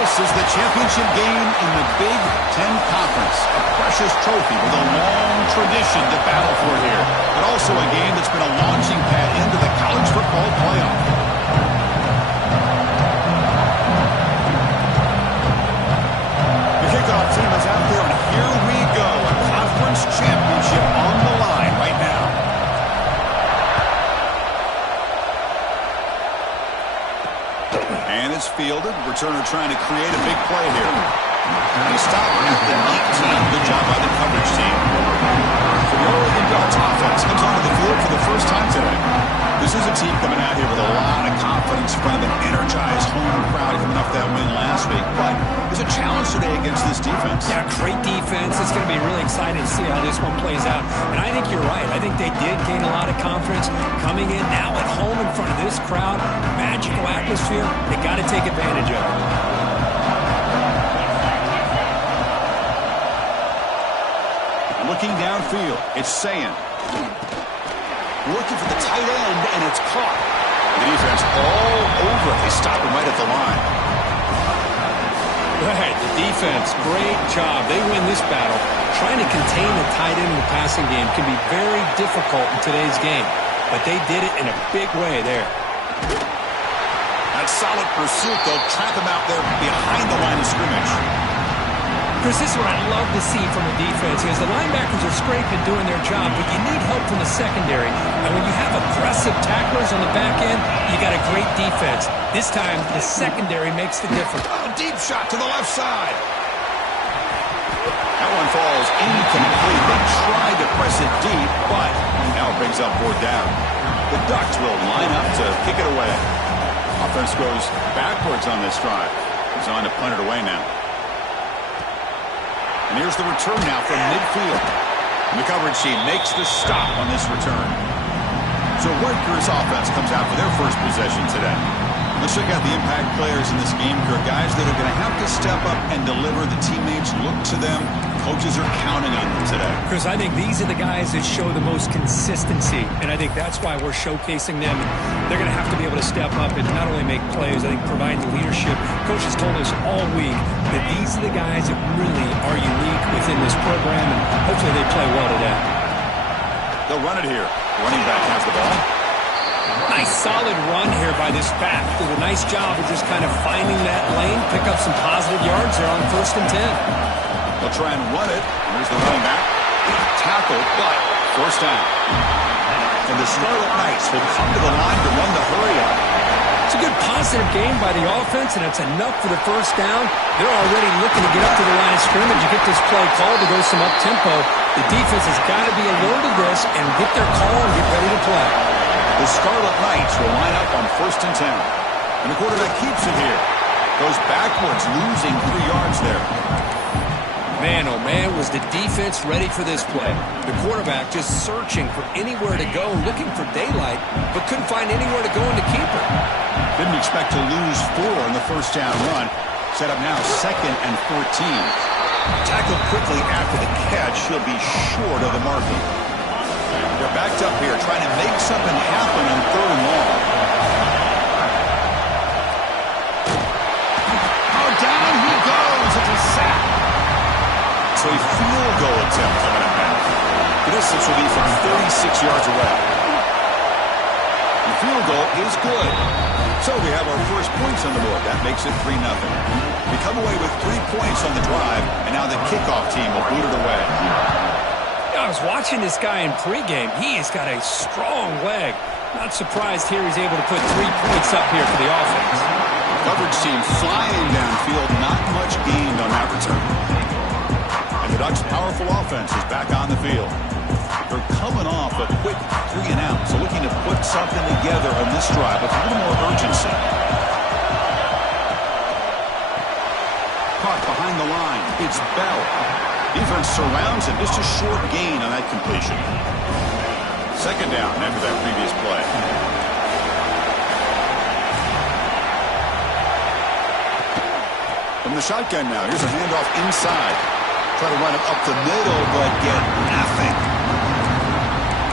This is the championship game in the Big Ten Conference. A precious trophy with a long tradition to battle for here. But also a game that's been a launching pad into the college football playoff. The kickoff team is out there, and here we go. A conference championship on the line right now. And it's fielded. Returner trying to create a big play here. And he stopped at the 19. Good job by the coverage team. So the Oregon Ducks offense comes onto the field for the first time today. This is a team coming out here with a lot of confidence in front of an energized home crowd coming off that win last week. But there's a challenge today against this defense. Yeah, great defense. It's going to be really exciting to see how this one plays out. And I think you're right. I think they did gain a lot of confidence coming in now at home in front of this crowd. Magical atmosphere. They got to take advantage of it. Looking downfield, it's Sayin. Looking for the tight end, and it's caught. The defense all over it. They stop him right at the line. Right, the defense, great job. They win this battle. Trying to contain the tight end in the passing game can be very difficult in today's game, but they did it in a big way there. That solid pursuit, they'll trap him out there behind the line of scrimmage. Chris, this is what I love to see from a defense is the linebackers are scraping doing their job, but you need help from the secondary. And when you have aggressive tacklers on the back end, you got a great defense. This time, the secondary makes the difference. Oh, deep shot to the left side. That one falls incomplete. They tried to press it deep, but now it brings up fourth down. The Ducks will line up to kick it away. Offense goes backwards on this drive. He's on to punt it away now. And here's the return now from midfield. And the coverage team makes the stop on this return. So Rutgers offense comes out for their first possession today. Let's check out the impact players in this game. There are guys that are going to have to step up and deliver. The teammates look to them. Coaches are counting on them today. Chris, I think these are the guys that show the most consistency, and I think that's why we're showcasing them. They're going to have to be able to step up and not only make plays, I think provide the leadership. Coaches told us all week that these are the guys that really are unique within this program, and hopefully they play well today. They'll run it here. Running back has the ball. Nice solid run here by this back. Did a nice job of just kind of finding that lane, pick up some positive yards there on 1st and 10. They'll try and run it. Here's the running back. Tackled, but forced down. And the Scarlet Knights will come to the line to run the hurry up. It's a good positive game by the offense, and it's enough for the first down. They're already looking to get up to the line of scrimmage and get this play called to go some up-tempo. The defense has got to be alert of this and get their call and get ready to play. The Scarlet Knights will line up on 1st and 10. And the quarterback keeps it here. Goes backwards, losing 3 yards there. Man, oh man, was the defense ready for this play. The quarterback just searching for anywhere to go, looking for daylight, but couldn't find anywhere to go in the keeper. Didn't expect to lose 4 in the first down run. Set up now 2nd and 14. Tackled quickly after the catch. He'll be short of the marking. They're backed up here, trying to make something happen on 3rd and long. Oh, down he goes. It's a sack. So a field goal attempt coming up now. The distance will be from 36 yards away. The field goal is good. So we have our first points on the board. That makes it 3-0. We come away with 3 points on the drive, and now the kickoff team will boot it away. I was watching this guy in pregame. He has got a strong leg. Not surprised here he's able to put 3 points up here for the offense. Coverage team flying downfield. Not much gained on that return. The Ducks' powerful offense is back on the field. They're coming off a quick 3-and-out, so looking to put something together on this drive with a little more urgency. Caught behind the line. It's Bell. Defense surrounds him. Just a short gain on that completion. 2nd down after that previous play. From the shotgun now, here's a handoff inside. Try to run it up the middle, but get nothing.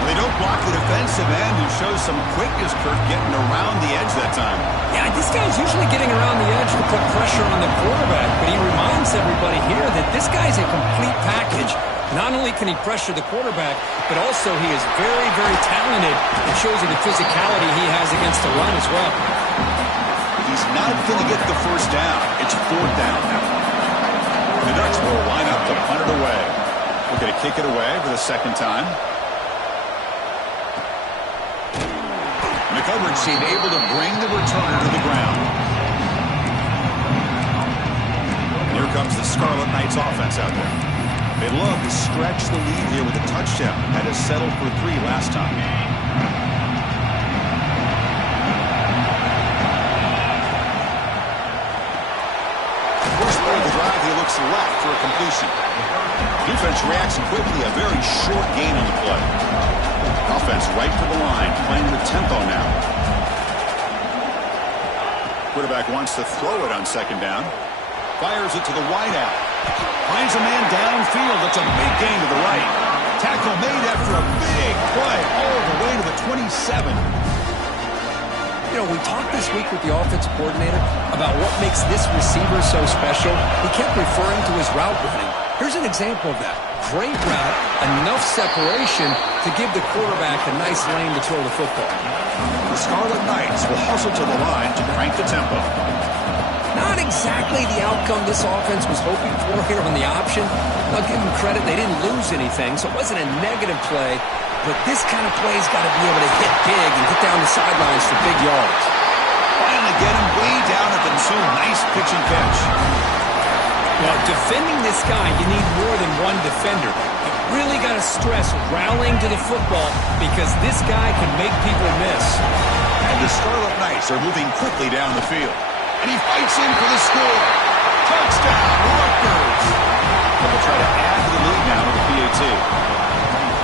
They don't block the defensive end, who shows some quickness, Kirk, getting around the edge that time. Yeah, this guy's usually getting around the edge, but put pressure on the quarterback, but he reminds everybody here that this guy's a complete package. Not only can he pressure the quarterback, but also he is very, very talented. It shows you the physicality he has against the run as well. He's not going to get the first down. It's fourth down now. The Ducks will line up to punt it away. We're going to kick it away for the second time. The coverage team able to bring the returner to the ground. Here comes the Scarlet Knights offense out there. They love to stretch the lead here with a touchdown. Had to settle for 3 last time. First play of the drive, he looks left for a completion. Defense reacts quickly. A very short gain on the play. Offense right for the line, playing the tempo now. Quarterback wants to throw it on second down. Fires it to the wideout. Finds a man downfield. It's a big gain to the right. Tackle made after a big play all the way to the 27. You know, we talked this week with the offensive coordinator about what makes this receiver so special. He kept referring to his route running. Here's an example of that. Great route, enough separation to give the quarterback a nice lane to throw the football. The Scarlet Knights will hustle to the line to crank the tempo. Not exactly the outcome this offense was hoping for here on the option. I'll give them credit, they didn't lose anything, so it wasn't a negative play. But this kind of play's got to be able to hit big and get down the sidelines for big yards. Finally get him way down at the 2. Nice pitch and catch. Well, defending this guy, you need more than one defender. You really got to stress rallying to the football because this guy can make people miss. And the Scarlet Knights are moving quickly down the field. And he fights in for the score. Touchdown, Rutgers. They'll try to add to the lead now with the PAT.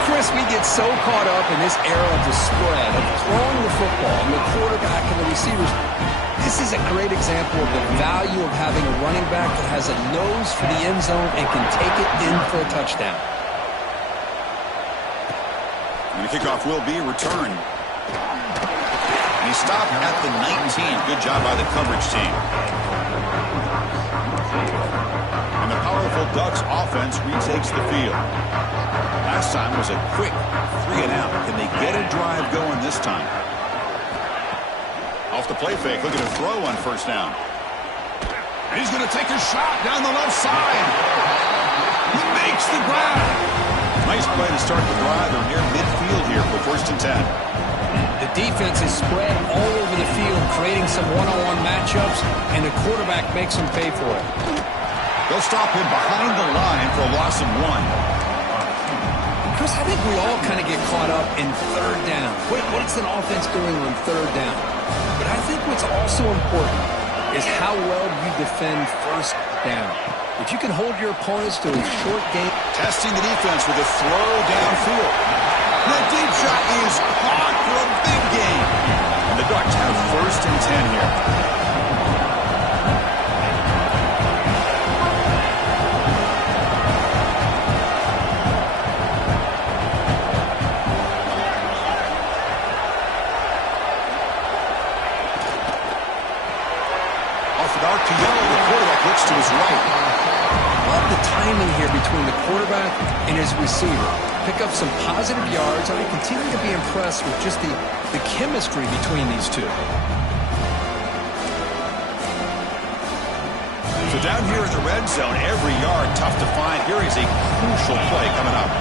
Chris, we get so caught up in this era of the spread, of throwing the football, and the quarterback and the receivers. This is a great example of the value of having a running back that has a nose for the end zone and can take it in for a touchdown. And the kickoff will be returned. And he stopped at the 19. Good job by the coverage team. And the powerful Ducks offense retakes the field. Last time was a quick 3-and-out. Can they get a drive going this time? Off the play fake, looking to throw on first down. And he's going to take a shot down the left side. He makes the grab. Nice play to start the drive. They're near midfield here for 1st and 10. The defense is spread all over the field, creating some one-on-one matchups, and the quarterback makes them pay for it. They'll stop him behind the line for a loss of 1. Chris, I think we all kind of get caught up in third down. What's an offense doing on third down? But I think what's also important is how well you defend first down. If you can hold your opponents to a short game. Testing the defense with a throw downfield. The deep shot is caught for a big gain. And the Ducks have 1st and 10 here. RPO, the quarterback looks to his right. Love the timing here between the quarterback and his receiver. Pick up some positive yards. I continue to be impressed with just the chemistry between these two. So down here in the red zone, every yard tough to find. Here is a crucial play coming up.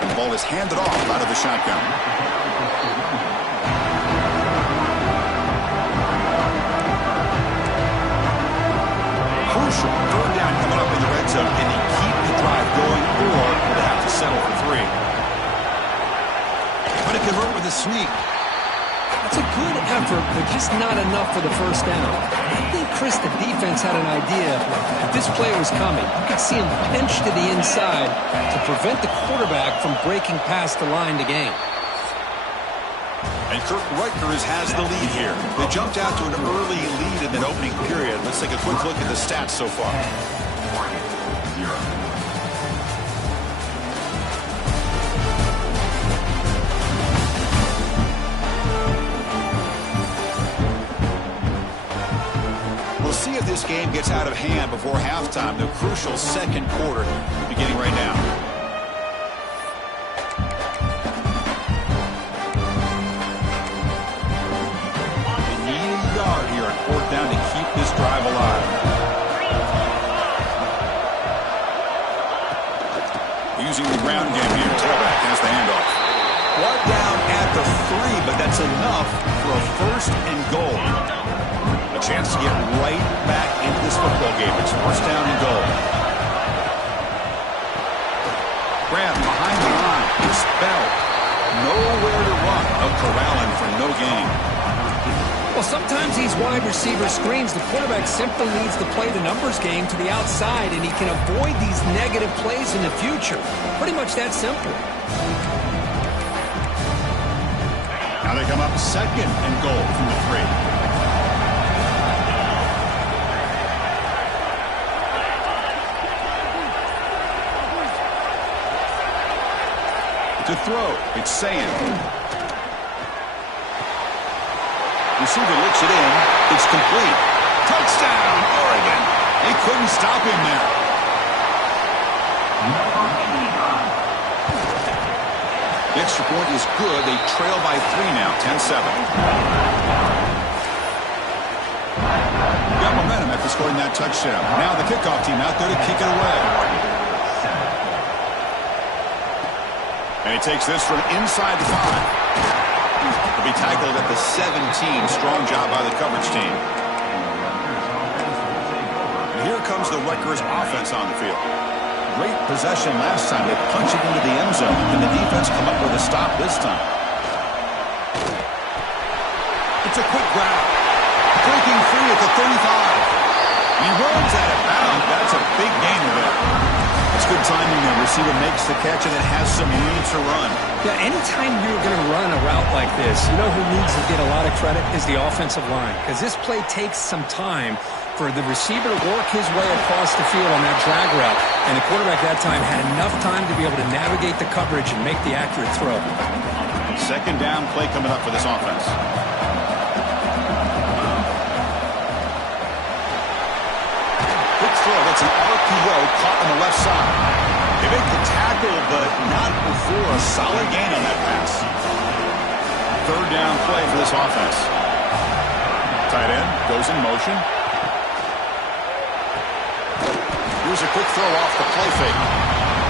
The ball is handed off out of the shotgun. Crucial. 3rd down coming up in the red zone. Can he keep the drive going, or will they have to settle for 3? Trying to convert with a sneak. It's a good effort, but just not enough for the first down. I think, Chris, the defense had an idea that this play was coming. You could see him pinch to the inside to prevent the quarterback from breaking past the line to gain. And Kirk Rutgers has the lead here. They jumped out to an early lead in the opening period. Let's take a quick look at the stats so far. if this game gets out of hand before halftime, the crucial second quarter beginning right now. They need a yard here on fourth down to keep this drive alive. Using the ground game here. Tailback has the handoff. One down at the 3, but that's enough for a first and goal. A chance to get right back into this football game. It's first down and goal. Grab behind the line. Dispelled. Nowhere to run. A corralling for no gain. Well, sometimes these wide receiver screens, the quarterback simply needs to play the numbers game to the outside, and he can avoid these negative plays in the future. Pretty much that simple. Now they come up second and goal from the 3. To throw, it's Sayin. Receiver licks it in. It's complete. Touchdown, Oregon. They couldn't stop him there. The extra point is good. They trail by 3 now, 10-7. Got momentum after scoring that touchdown. Now the kickoff team out there to kick it away. And he takes this from inside the 5. He'll be tackled at the 17. Strong job by the coverage team. And here comes the Rutgers offense on the field. Great possession last time. They punch it into the end zone. And the defense come up with a stop this time. It's a quick grab. Breaking free at the 35. He runs out of bounds. That's a big gain there. It's good timing. The receiver makes the catch and it has some room to run. Yeah, anytime you're going to run a route like this, you know who needs to get a lot of credit is the offensive line. Because this play takes some time for the receiver to work his way across the field on that drag route. And the quarterback that time had enough time to be able to navigate the coverage and make the accurate throw. Second down play coming up for this offense. Quick throw. That's an RPO caught on the left side. They make the tackle, but not before a solid gain on that pass. Third down play for this offense. Tight end goes in motion. Here's a quick throw off the play fake.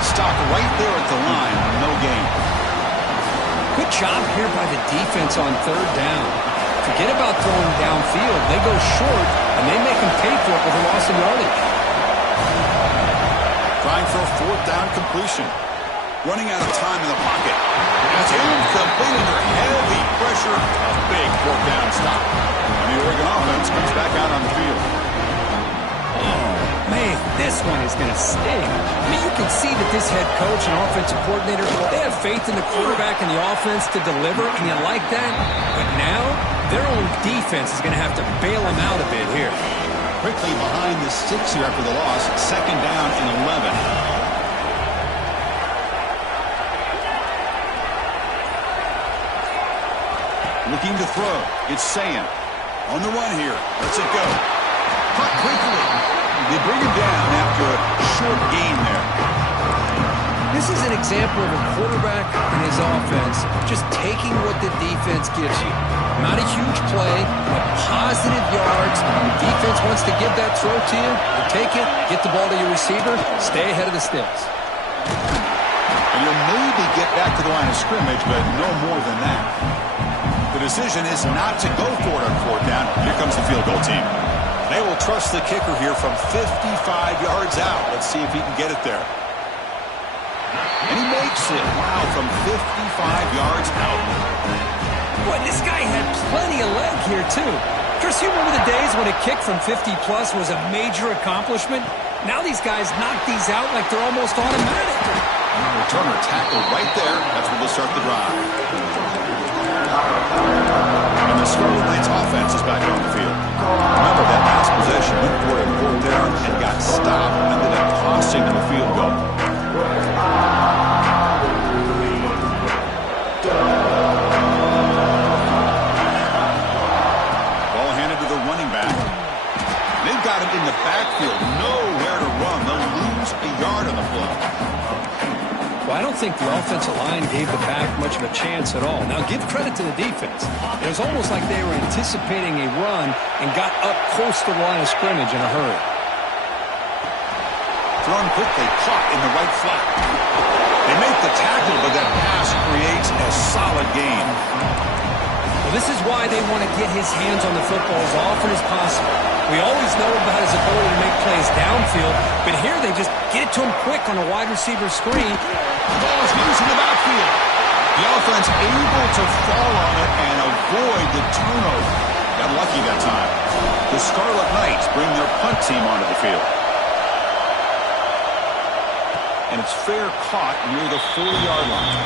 Stop right there at the line. No gain. Good job here by the defense on third down. Forget about throwing downfield. They go short, and they make them pay for it with a loss of yardage. Trying for a fourth down completion. Running out of time in the pocket. It's incomplete under heavy pressure. A big fourth down stop. And the Oregon offense comes back out on the field. Oh, man, this one is going to sting. I mean, you can see that this head coach and offensive coordinator, they have faith in the quarterback and the offense to deliver, and you like that. But now, their own defense is going to have to bail them out a bit here. Quickly behind the 6 here after the loss. Second down and 11. Looking to throw. It's Sayin. On the run here. Let's it go. Cut quickly. They bring him down after a short gain there. This is an example of a quarterback and his offense just taking what the defense gives you. Not a huge play, but positive yards. The defense wants to give that throw to you. You take it, get the ball to your receiver, stay ahead of the sticks. And you'll maybe get back to the line of scrimmage, but no more than that. The decision is not to go for it on fourth down. Here comes the field goal team. They will trust the kicker here from 55 yards out. Let's see if he can get it there. And he makes it. Wow, from 55 yards out. Boy, this guy had plenty of leg here, too. Chris, you remember the days when a kick from 50-plus was a major accomplishment? Now these guys knock these out like they're almost automatic. Returner tackled right there. That's where they'll start the drive. And the Scarlet Knights offense is back on the field. Remember that last possession went for a fourth down and got stopped, ended up tossing them a field goal. Ball handed to the running back. They've got him in the backfield. Nowhere to run. They'll lose a yard on the play. Well, I don't think the offensive line gave the back much of a chance at all. Now, give credit to the defense. It was almost like they were anticipating a run and got up close to the line of scrimmage in a hurry. Thrown quickly, caught in the right flat. They make the tackle, but that pass creates a solid gain. Well, this is why they want to get his hands on the football as often as possible. We always know about his ability to make plays downfield, but here they just get it to him quick on a wide receiver screen. The ball is loose in the backfield. The offense able to fall on it and avoid the turnover. Got lucky that time. The Scarlet Knights bring their punt team onto the field. And it's fair caught near the 40-yard line.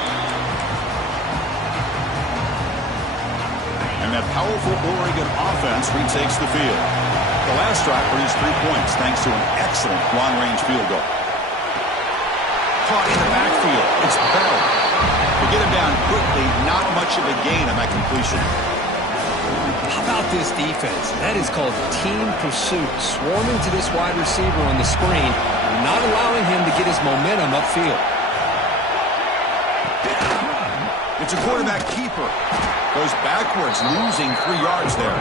And that powerful Oregon offense retakes the field. The last drive produced 3 points thanks to an excellent long-range field goal. Caught in the backfield. It's Bell. To get him down quickly, not much of a gain on that completion. How about this defense? That is called team pursuit. Swarming to this wide receiver on the screen, not allowing him to get his momentum upfield. It's a quarterback keeper. Goes backwards, losing 3 yards there.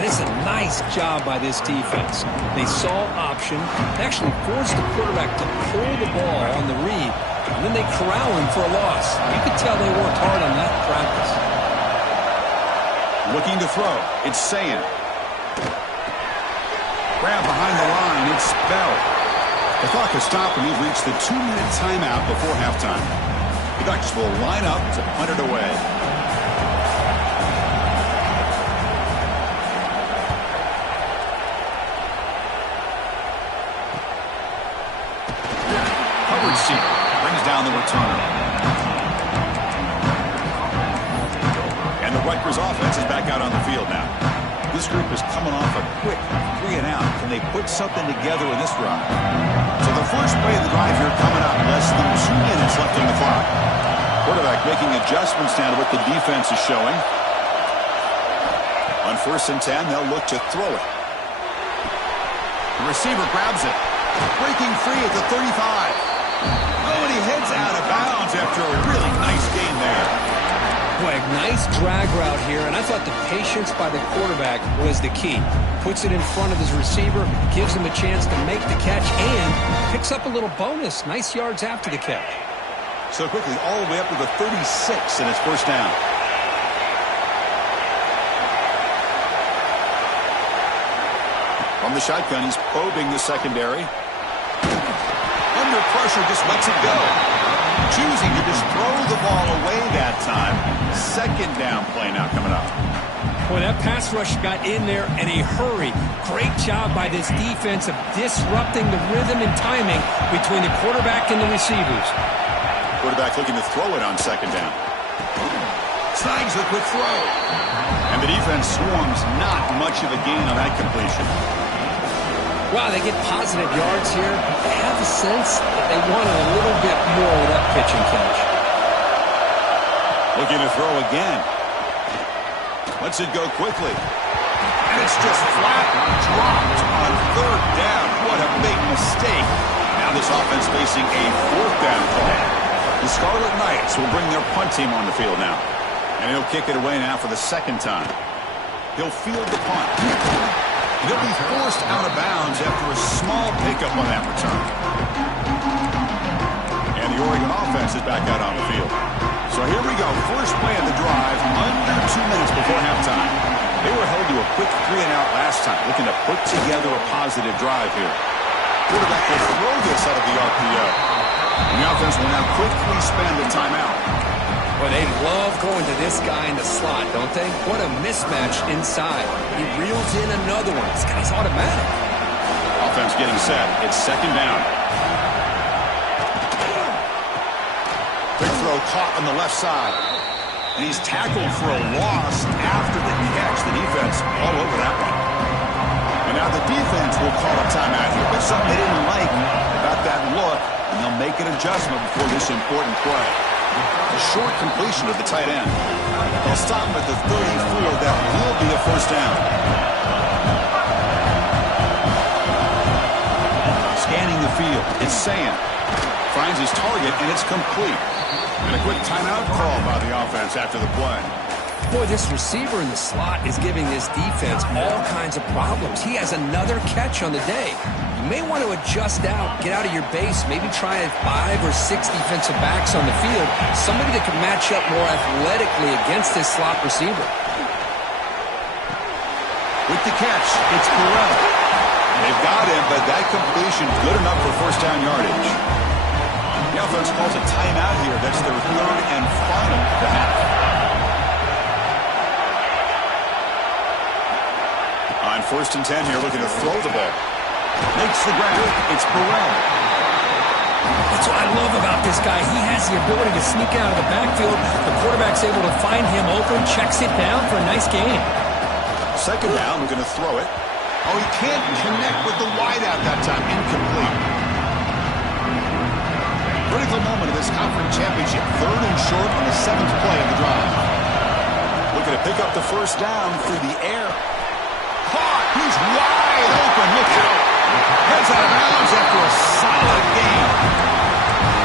It's a nice job by this defense. They saw option, actually forced the quarterback to pull the ball on the read, and then they corral him for a loss. You could tell they worked hard on that in practice. Looking to throw. It's Sayin. Grab behind the line. It's Bell. The clock has stopped, and we've reached the 2-minute timeout before halftime. The Ducks will line up to punt it away. Brings down the returner. And the Rutgers offense is back out on the field now. This group is coming off a quick 3-and-out. Can they put something together in this drive? So the first play of the drive here coming up. Less than 2 minutes left on the clock. Quarterback making adjustments down to what the defense is showing. On 1st and 10, they'll look to throw it. The receiver grabs it. Breaking free at the 35. Oh, and he heads out of bounds after a really nice game there. Boy, a nice drag route here, and I thought the patience by the quarterback was the key. Puts it in front of his receiver, gives him a chance to make the catch, and picks up a little bonus. Nice yards after the catch. So quickly, all the way up to the 36, and it's first down. From the shotgun, he's probing the secondary. Under pressure, just lets it go. Choosing to just throw the ball away that time. 2nd down play now coming up. Boy, that pass rush got in there in a hurry. Great job by this defense of disrupting the rhythm and timing between the quarterback and the receivers. Quarterback looking to throw it on 2nd down. Snags the quick throw. And the defense swarms, not much of a gain on that completion. Wow, they get positive yards here. I have the sense that they wanted a little bit more with that pitch and catch. Looking to throw again. Lets it go quickly. And it's just flat dropped on 3rd down. What a big mistake. Now this offense facing a 4th down play. The Scarlet Knights will bring their punt team on the field now. And he'll kick it away now for the 2nd time. He'll field the punt. He'll be forced out of bounds after a small pickup on that return. And the Oregon offense is back out on the field. So here we go. First play of the drive, under 2 minutes before halftime. They were held to a quick 3-and-out last time, looking to put together a positive drive here. Quarterback will throw this out of the RPO. And the offense will now quickly spend a timeout. Well, they love going to this guy in the slot, don't they? What a mismatch inside. He reels in another one. This guy's automatic. Offense getting set. It's 2nd down. Quick throw caught on the left side. And he's tackled for a loss after the catch. The defense all over that one. And now the defense will call a timeout here. But something they didn't like about that look. And they'll make an adjustment before this important play. A short completion to the tight end. They'll stop him at the 34. That will be a 1st down. the field. It's Sam. Finds his target, and it's complete. And a quick timeout call by the offense after the play. Boy, this receiver in the slot is giving this defense all kinds of problems. He has another catch on the day. You may want to adjust out, get out of your base, maybe try 5 or 6 defensive backs on the field, somebody that can match up more athletically against this slot receiver. With the catch, it's Burrell. They've got him, but that completion good enough for first down yardage. The offense calls a timeout here. That's their third and final of the half. On 1st and 10 here, looking to throw the ball. Makes the grab. It's Burrell. That's what I love about this guy. He has the ability to sneak out of the backfield. The quarterback's able to find him open, checks it down for a nice gain. 2nd down, we're going to throw it. Oh, he can't connect with the wideout that time. Incomplete. Critical moment of this conference championship. 3rd and short on the 7th play of the drive. Looking to pick up the first down through the air. Caught. He's wide open. Look out. Heads out of bounds after a solid gain.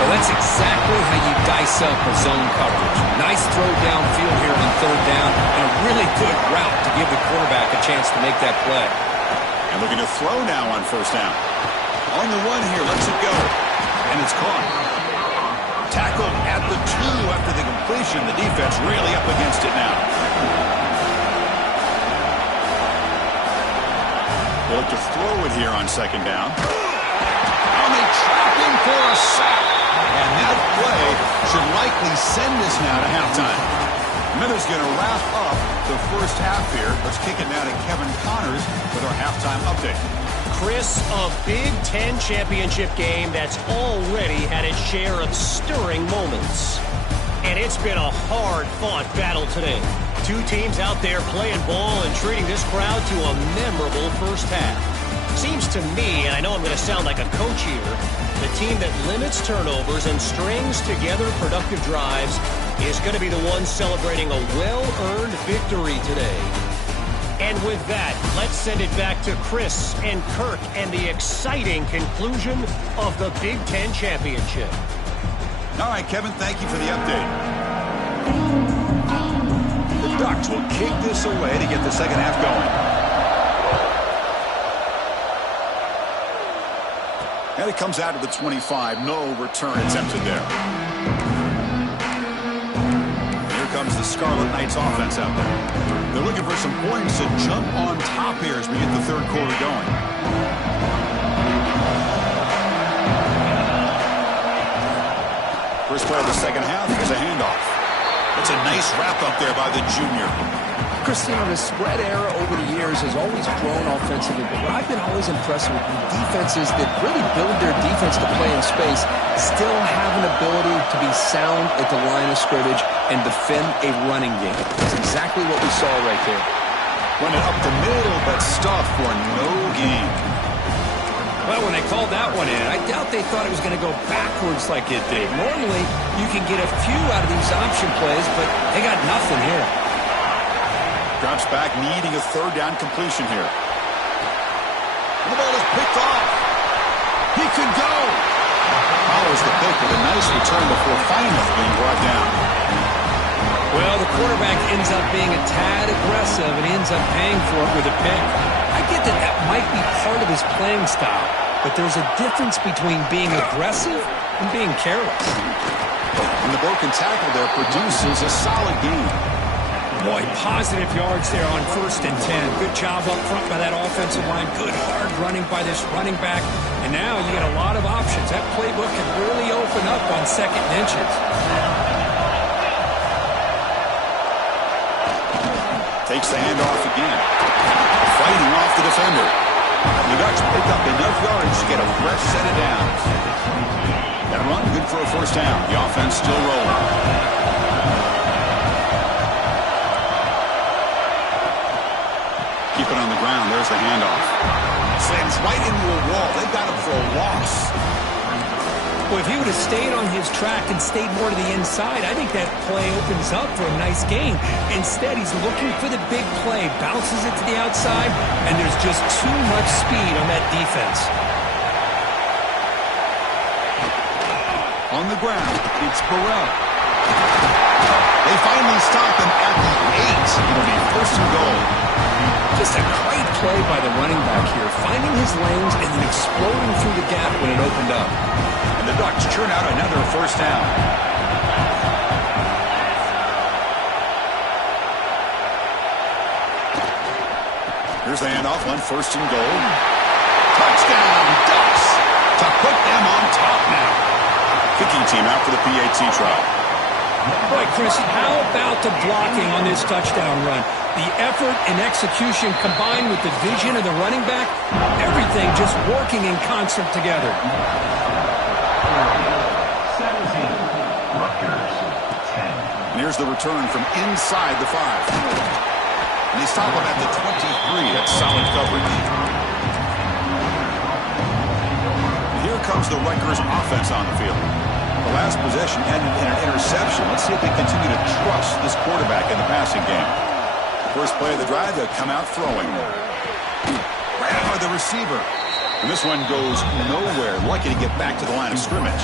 Well, that's exactly how you dice up a zone coverage. Nice throw downfield here on 3rd down, and a really good route to give the quarterback a chance to make that play. And looking to throw now on 1st down. On the run here, lets it go. And it's caught. Tackled at the 2 after the completion. The defense really up against it now. They look to throw it here on 2nd down. And they trap him for a sack. And that play should likely send us now to halftime. Miller's going to wrap up the first half here. Let's kick it now to Kevin Connors with our halftime update. Chris, a Big Ten championship game that's already had its share of stirring moments. And it's been a hard-fought battle today. 2 teams out there playing ball and treating this crowd to a memorable first half. Seems to me, and I know I'm going to sound like a coach here, the team that limits turnovers and strings together productive drives is going to be the one celebrating a well-earned victory today. And with that, let's send it back to Chris and Kirk and the exciting conclusion of the Big Ten Championship. All right, Kevin, thank you for the update. The Ducks will kick this away to get the second half going. And it comes out to the 25. No return attempted there. Here comes the Scarlet Knights offense out there. They're looking for some points to jump on top here as we get the 3rd quarter going. First play of the second half is a handoff. It's a nice wrap up there by the junior. Christine, the spread era over the years has always grown offensively, but what I've been always impressed with defenses that really build their defense to play in space still have an ability to be sound at the line of scrimmage and defend a running game. That's exactly what we saw right there. Running up the middle, but stuffed for no gain. Well, when they called that one in, I doubt they thought it was going to go backwards like it did. Normally, you can get a few out of these option plays, but they got nothing here. Drops back, needing a 3rd down completion here. And the ball is picked off. He could go. Follows the pick with a nice return before finally being brought down. Well, the quarterback ends up being a tad aggressive and ends up paying for it with a pick. I get that that might be part of his playing style, but there's a difference between being aggressive and being careless. And the broken tackle there produces a solid gain. Boy, positive yards there on 1st and 10. Good job up front by that offensive line. Good hard running by this running back. And now you got a lot of options. That playbook can really open up on 2nd and inches. Takes the handoff again. Fighting off the defender. The Ducks pick up enough yards to get a fresh set of downs. That run good for a first down. The offense still rolling. Keep it on the ground. There's the handoff. Slams right into a wall. They've got him for a loss. Well, if he would have stayed on his track and stayed more to the inside, I think that play opens up for a nice gain. Instead, he's looking for the big play, bounces it to the outside, and there's just too much speed on that defense. On the ground, it's Burrell. They finally stop him at the 8. It'll be first and goal. Just a great play by the running back here, finding his lanes and then exploding through the gap when it opened up. And the Ducks churn out another first down. Here's the handoff on first and goal. Touchdown, Ducks, to put them on top now. Kicking team out for the PAT try. Boy, Chris, how about the blocking on this touchdown run? The effort and execution combined with the vision of the running back, everything just working in concert together. 17, Rutgers, 10. And here's the return from inside the 5. And they stop him at the 23. That's solid coverage. And here comes the Rutgers offense on the field. The last possession ended in an interception. Let's see if they continue to trust this quarterback in the passing game. First play of the drive, they'll come out throwing. Ran by the receiver. And this one goes nowhere. Lucky to get back to the line of scrimmage.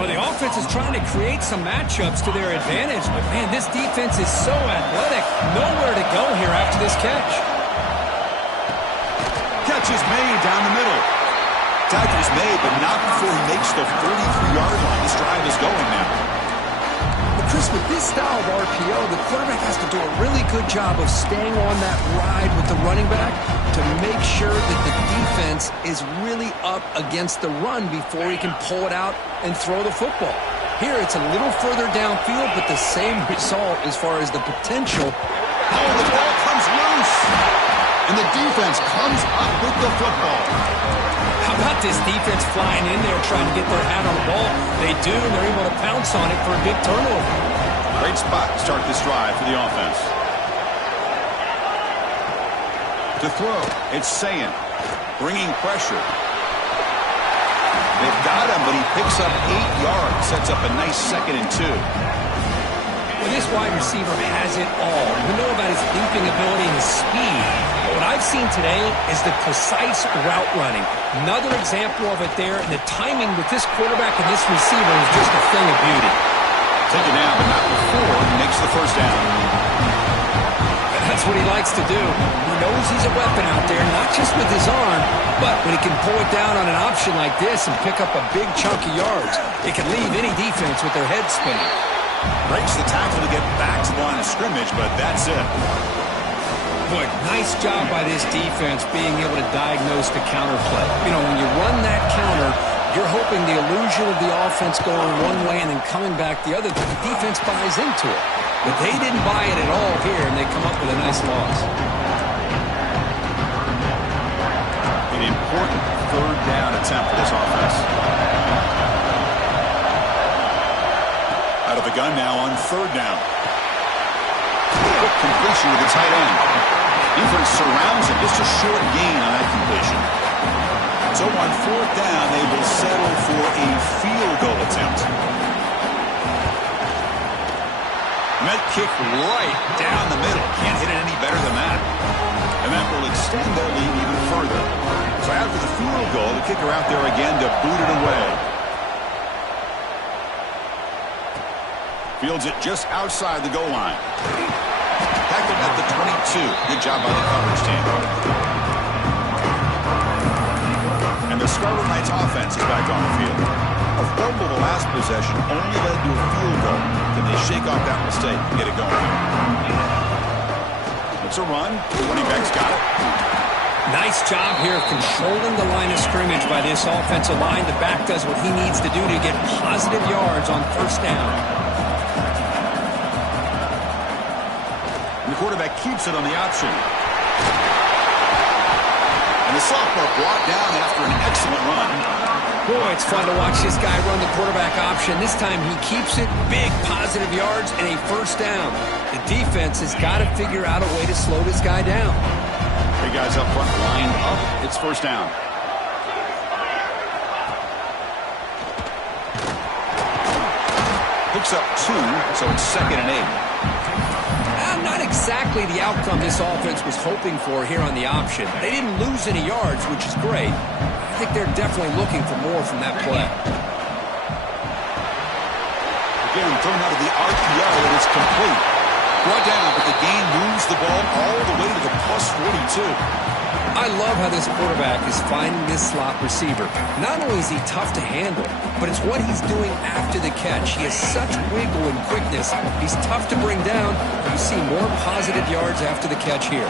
Well, the offense is trying to create some matchups to their advantage, but man, this defense is so athletic. Nowhere to go here after this catch. Catch is made down the middle. Tackle is made, but not before he makes the 33-yard line. This drive is going now. But Chris, with this style of RPO, the quarterback has to do a really good job of staying on that ride with the running back to make sure that the defense is really up against the run before he can pull it out and throw the football. Here, it's a little further downfield, but the same result as far as the potential. Oh, the ball comes loose. And the defense comes up with the football. How about this defense flying in there trying to get their hat on the ball? They do, and they're able to pounce on it for a big turnover. Great spot to start this drive for the offense. To throw, it's Sayin, bringing pressure. They've got him, but he picks up 8 yards, sets up a nice 2nd and 2. Well, this wide receiver has it all. We know about his leaping ability and his speed. But what I've seen today is the precise route running. Another example of it there, and the timing with this quarterback and this receiver is just a thing of beauty. Taken down, but not before he makes the first down. And that's what he likes to do. He knows he's a weapon out there, not just with his arm, but when he can pull it down on an option like this and pick up a big chunk of yards, it can leave any defense with their head spinning. Breaks the tackle to get back to the line of scrimmage, but that's it. Boy, nice job by this defense being able to diagnose the counter play. You know, when you run that counter, you're hoping the illusion of the offense going one way and then coming back the other. The defense buys into it. But they didn't buy it at all here, and they come up with a nice loss. An important 3rd down attempt for this offense. Out of the gun now on 3rd down. Quick completion with the tight end. Defense surrounds him. Just a short gain on that completion. So on 4th down, they will settle for a field goal attempt. And that kick right down the middle. Can't hit it any better than that. And that will extend their lead even further. So after the field goal, the kicker out there again to boot it away. Fields it just outside the goal line. Tackled at the 22. Good job by the coverage team. And the Scarlet Knights offense is back on the field. A fumble the last possession only led to a field goal. Can they shake off that mistake and get it going here? It's a run. The running back's got it. Nice job here of controlling the line of scrimmage by this offensive line. The back does what he needs to do to get positive yards on 1st down. The quarterback keeps it on the option. And the sophomore brought down after an excellent run. Boy, it's fun to watch this guy run the quarterback option. This time he keeps it, big positive yards, and a 1st down. The defense has got to figure out a way to slow this guy down. Three guys up front lined up. It's 1st down. Picks up 2, so it's 2nd and 8. Not exactly the outcome this offense was hoping for here on the option. They didn't lose any yards, which is great. I think they're definitely looking for more from that play. again, thrown out of the RPO, and it's complete. Brought down, but the gain moves the ball all the way to the +42. I love how this quarterback is finding this slot receiver. Not only is he tough to handle, but it's what he's doing after the catch. He has such wiggle and quickness. He's tough to bring down. You see more positive yards after the catch here.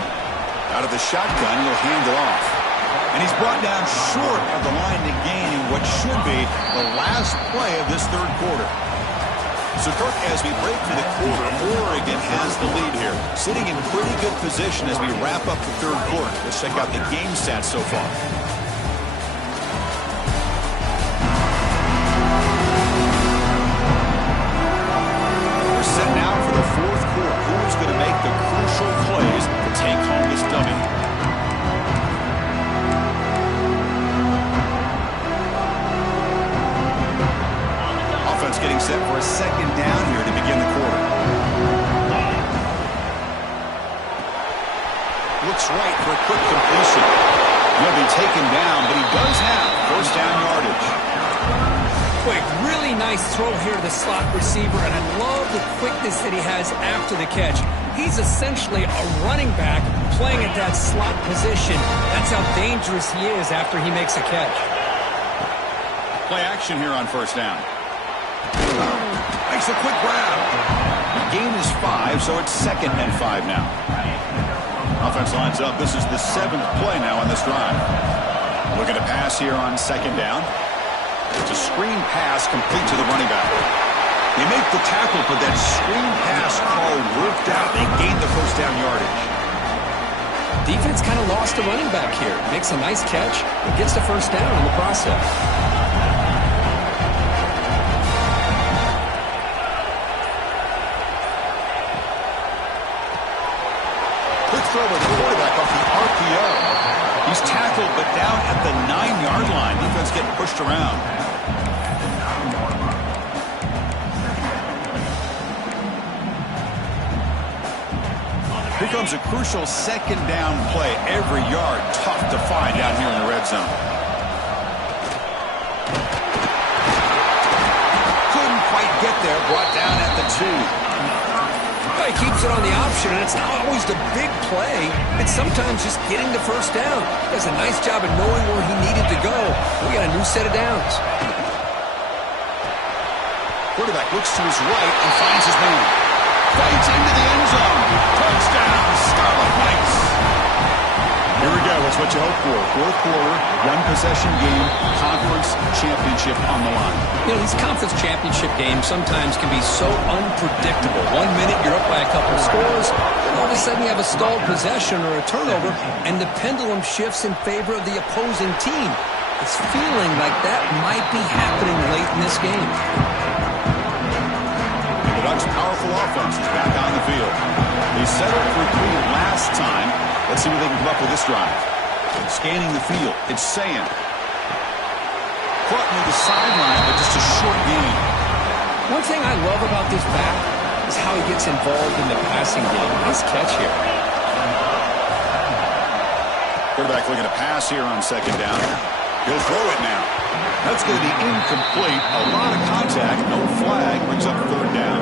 Out of the shotgun, he'll hand it off. And he's brought down short of the line to gain in what should be the last play of this third quarter. So, Kirk, as we break through the quarter, Oregon has the lead here. Sitting in pretty good position as we wrap up the third quarter. Let's check out the game stats so far. We're set now for the fourth quarter. Who's going to make the crucial plays to take home this W? Getting set for a second down here to begin the quarter. Looks right for a quick completion. He'll be taken down, but he does have first down yardage. Quick, really nice throw here to the slot receiver, and I love the quickness that he has after the catch. He's essentially a running back playing at that slot position. That's how dangerous he is after he makes a catch. Play action here on first down. Makes a quick grab. The gain is 5, so it's 2nd and 5 now. Offense lines up. This is the 7th play now on this drive. Looking to pass here on 2nd down. It's a screen pass complete to the running back. They make the tackle, but that screen pass call worked out. They gained the first down yardage. Defense kind of lost a running back here. Makes a nice catch and gets the first down in the process. Throw with the quarterback off the RPO. He's tackled, but down at the 9-yard line. Defense getting pushed around. Here comes a crucial second down play. Every yard tough to find down here in the red zone. Couldn't quite get there. Brought down at the 2. He keeps it on the option, and it's not always the big play. It's sometimes just getting the first down. He does a nice job of knowing where he needed to go. We got a new set of downs. Quarterback looks to his right and finds his man. Fights into the end zone. Touchdown, Scarlet Knights. Here we go. It's what you hope for. Fourth quarter, one-possession game, conference championship on the line. You know, these conference championship games sometimes can be so unpredictable. 1 minute you're up by a couple of scores, and all of a sudden you have a stalled possession or a turnover, and the pendulum shifts in favor of the opposing team. It's feeling like that might be happening late in this game. The Ducks' powerful offense is back on the field. They settled for 3 last time. Let's see what they can come up with this drive. Scanning the field, it's Sayan. Caught near the sideline, but just a short gain. One thing I love about this back is how he gets involved in the passing game. Nice catch here. Quarterback looking to pass here on 2nd down. He'll throw it now. That's going to be incomplete. A lot of contact, no flag, brings up 3rd down.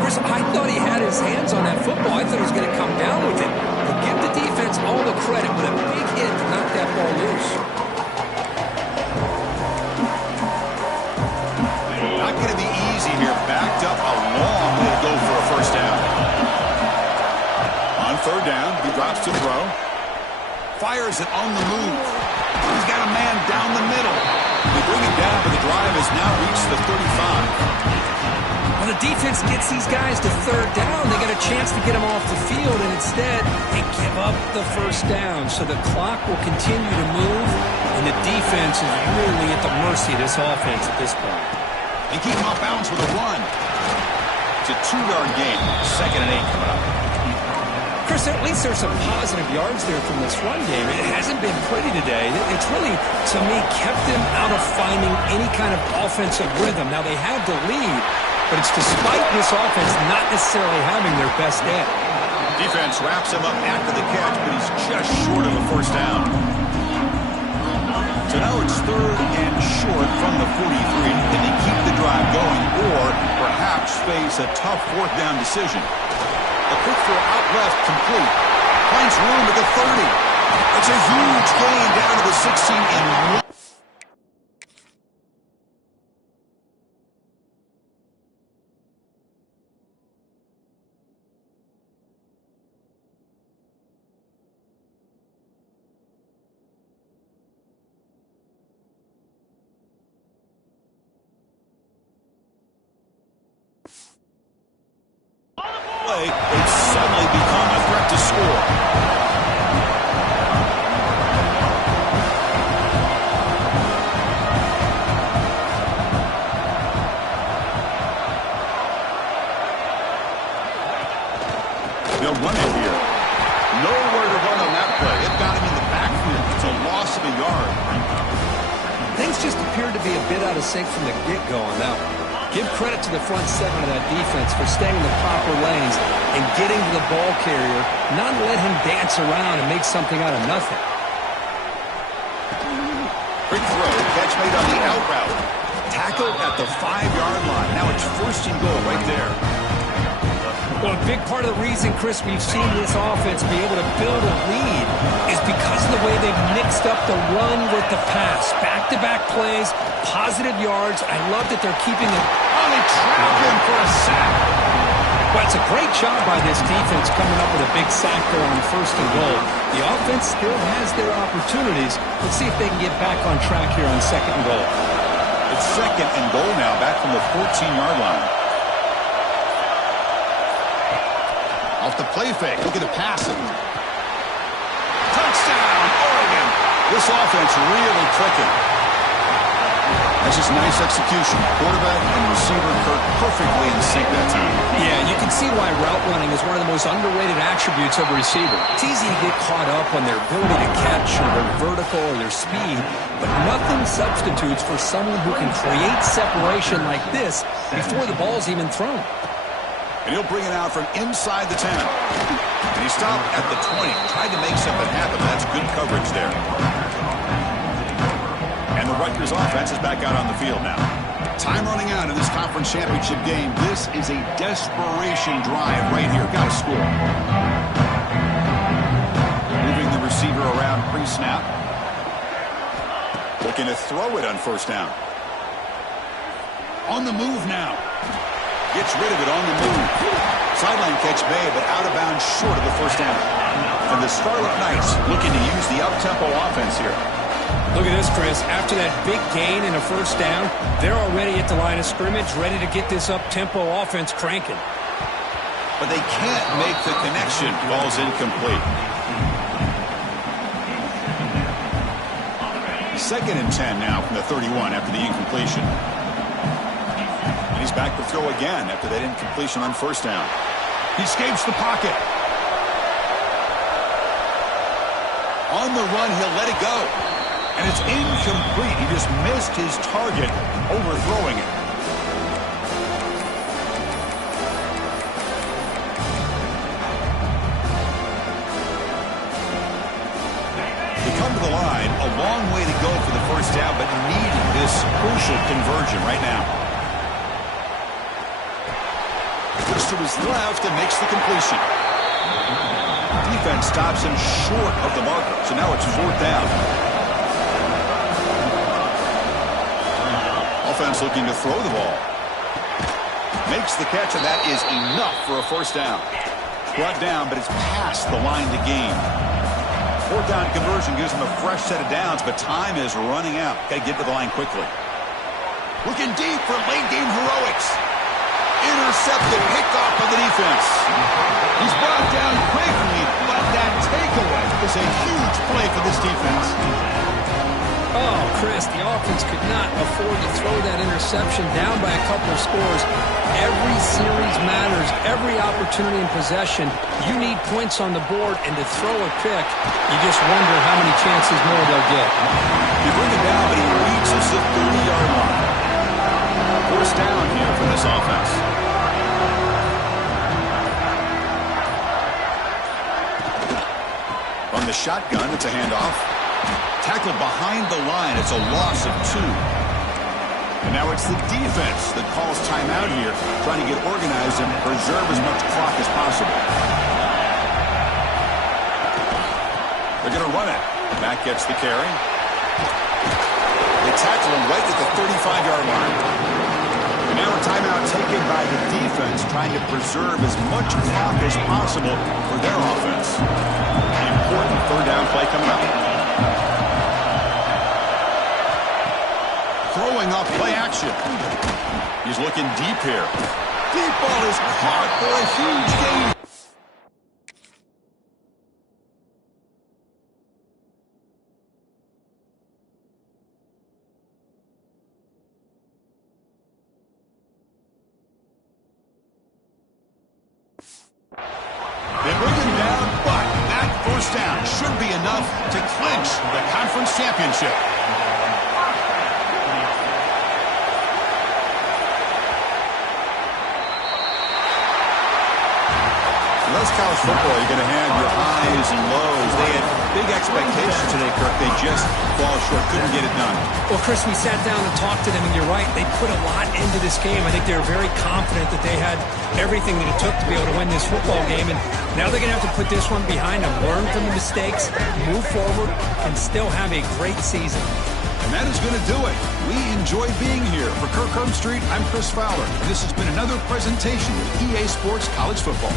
Chris, I thought he had his hands on that football. I thought he was going to come down with it. But give the defense all the credit with a big hit to knock that ball loose. Not going to be easy here. Backed up a long way to go for a first down. On 3rd down, he drops to throw. Fires it on the move. He's got a man down the middle. They bring him down, but the drive has now reached the 35. When the defense gets these guys to 3rd down, they got a chance to get them off the field, and instead they give up the first down. So the clock will continue to move, and the defense is really at the mercy of this offense at this point. They keep him off bounds with a run. It's a 2-yard gain. 2nd and 8 coming up. Chris, at least there's some positive yards there from this run game. It hasn't been pretty today. It's really, to me, kept them out of finding any kind of offensive rhythm. Now, they had the lead, but it's despite this offense not necessarily having their best day. Defense wraps him up after the catch, but he's just short of a first down. So now it's 3rd and short from the 43. Can they keep the drive going or perhaps face a tough fourth down decision? A quick throw out left, complete. Finds room at the 30. It's a huge gain down to the 16 and 1. It's suddenly become a threat to score. They'll run it here. Nowhere to run on that play. It got him in the backfield. It's a loss of a yard. Things just appeared to be a bit out of sync from the get-go on that one. Give credit to the front seven of that defense for staying in the proper lanes and getting to the ball carrier, not let him dance around and make something out of nothing. Quick throw, catch made on the out route. Tackled at the 5-yard line. Now it's first and goal right there. Well, a big part of the reason, Chris, we've seen this offense be able to build a lead is because of the way they've mixed up the run with the pass. Back-to-back plays, positive yards. I love that they're keeping it. Oh, they trap him for a sack. Well, it's a great job by this defense coming up with a big sack there on first and goal. The offense still has their opportunities. Let's see if they can get back on track here on second and goal. It's second and goal now, back from the 14-yard line. Off the play fake, look at the passing. Touchdown, Oregon. This offense really clicking. That's just nice execution. Quarterback and receiver Kirk perfectly in sync that time. Yeah, you can see why route running is one of the most underrated attributes of a receiver. It's easy to get caught up on their ability to catch or their vertical or their speed, but nothing substitutes for someone who can create separation like this before the ball's even thrown. And he'll bring it out from inside the 10. And he stopped at the 20. Tried to make something happen. That's good coverage there. And the Rutgers offense is back out on the field now. Time running out in this conference championship game. This is a desperation drive right here. Got to score. Moving the receiver around pre-snap. Looking to throw it on first down. On the move now. Gets rid of it on the move. Sideline catch made, but out of bounds short of the first down. And the Scarlet Knights looking to use the up-tempo offense here. Look at this, Chris. After that big gain and a first down, they're already at the line of scrimmage, ready to get this up-tempo offense cranking. But they can't make the connection. Ball's incomplete. Second and 10 now from the 31 after the incompletion. He's back to throw again after that incompletion on first down. He escapes the pocket. On the run, he'll let it go. And it's incomplete. He just missed his target, overthrowing it. They come to the line, a long way to go for the first down, but needing this crucial conversion right now. To his left and makes the completion. Defense stops him short of the marker, so now it's fourth down. Offense looking to throw the ball. Makes the catch, and that is enough for a first down. Brought down, but it's past the line to gain. Fourth down conversion gives him a fresh set of downs, but time is running out. Got to get to the line quickly. Looking deep for late game heroics. Intercepted, picked off by the defense. He's brought down quickly, but that takeaway is a huge play for this defense. Oh, Chris, the offense could not afford to throw that interception down by a couple of scores. Every series matters. Every opportunity in possession, you need points on the board, and to throw a pick, you just wonder how many chances more they'll get. You bring it down, but he reaches the 30-yard line. First down here for this offense. On the shotgun, it's a handoff. Tackled behind the line. It's a loss of 2. And now it's the defense that calls timeout here, trying to get organized and preserve as much clock as possible. They're going to run it. Matt gets the carry. They tackle him right at the 35-yard line. And now a timeout taken by the defense, trying to preserve as much clock as possible for their offense. Important third down play coming up. Throwing off play action. He's looking deep here. Deep ball is caught for a huge gain. They bring him down, but that first down should be enough to clinch the conference championship. In most college football, you're going to have your highs and lows. They had big expectations today, Kirk. They just fall short, couldn't get it done. Well, Chris, we sat down and talked to them, and you're right. They put a lot into this game. I think they were very confident that they had everything that it took to be able to win this football game. And now they're going to have to put this one behind them, learn from the mistakes, move forward, and still have a great season. And that is going to do it. We enjoyed being here. For Kirk Herbstreit, I'm Chris Fowler. This has been another presentation of EA Sports College Football.